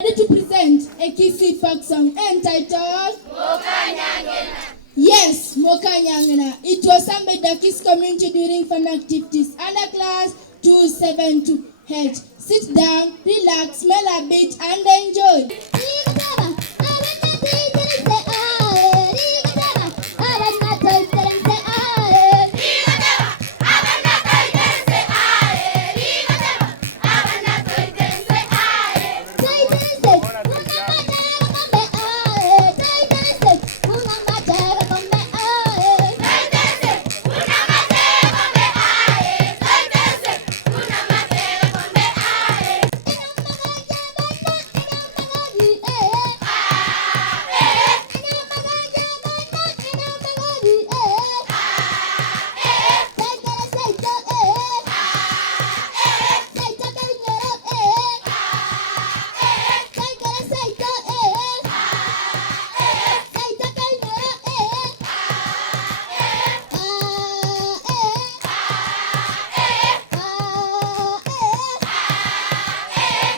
Ready to present a Kisi folk song entitled Mokanyangena. Yes, Mokanyangena. It was sung by the Kiss community during fun activities under class 272H. Sit down, relax, smell a bit, and enjoy.